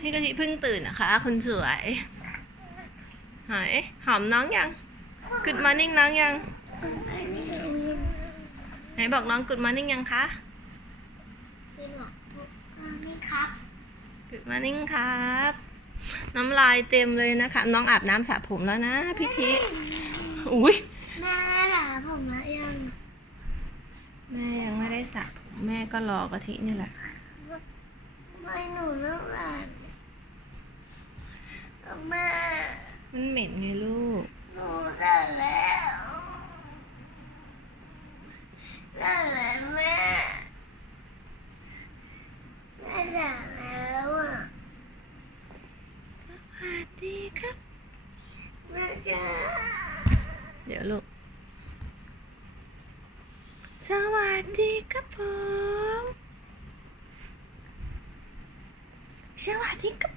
พี่กะทิเพิ่งตื่นนะคะคนสวยหายหอมน้องยัง Good morning น้องยังอันนี้วินไหนบอกน้อง Good morning ยังคะวินบอกอันนี้ครับ Good morning ครับ น้ำลายเต็มเลยนะคะ น้องอาบน้ำสระผมแล้วนะพี่ทิอุ้ยแม่หลาผมละยังแม่ยังไม่ได้สระผมแม่ก็รอกะทินี่แหละไม่หนูเลิกหลานแม่ มันเหม็นไงลูกหนูได้แล้วได้แล้วแม่แม่ได้แล้วอะสวัสดีครับแม่จะเดี๋ยวลูก สวัสดีครับผม สวัสดีครับ